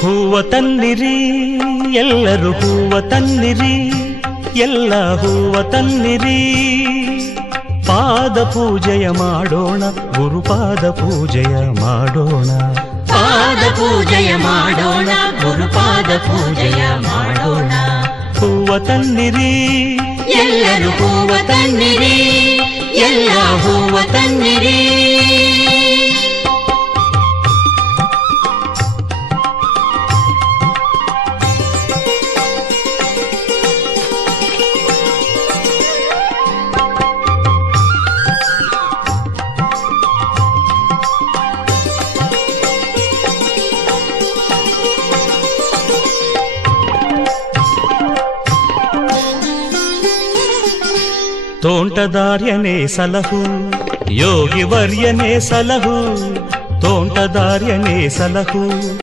ಹೂವ ತನ್ನಿರಿ ಎಲ್ಲರೂ ಹೂವ ತನ್ನಿರಿ, ಎಲ್ಲ ಹೂವ ತನ್ನಿರಿ. ಪಾದ ಪೂಜೆಯ ಮಾಡೋಣ, ಗುರುಪಾದ ಪೂಜೆಯ ಮಾಡೋಣ. ಪಾದ ಪೂಜೆಯ ಮಾಡೋಣ, ಗುರುಪಾದ ಪೂಜೆಯ ಮಾಡೋಣ. ಹೂವ ತನ್ನಿರಿ ಎಲ್ಲರೂ ಹೂವ ತನ್ನಿರಿ, ಎಲ್ಲ ಹೂವ ತನ್ನಿರಿ. ತೋಂಟದಾರ್ಯನೇ ಸಲಹು, ಯೋಗಿ ವರ್ಯನೇ ಸಲಹು, ತೋಂಟದಾರ್ಯನೇ ಸಲಹು.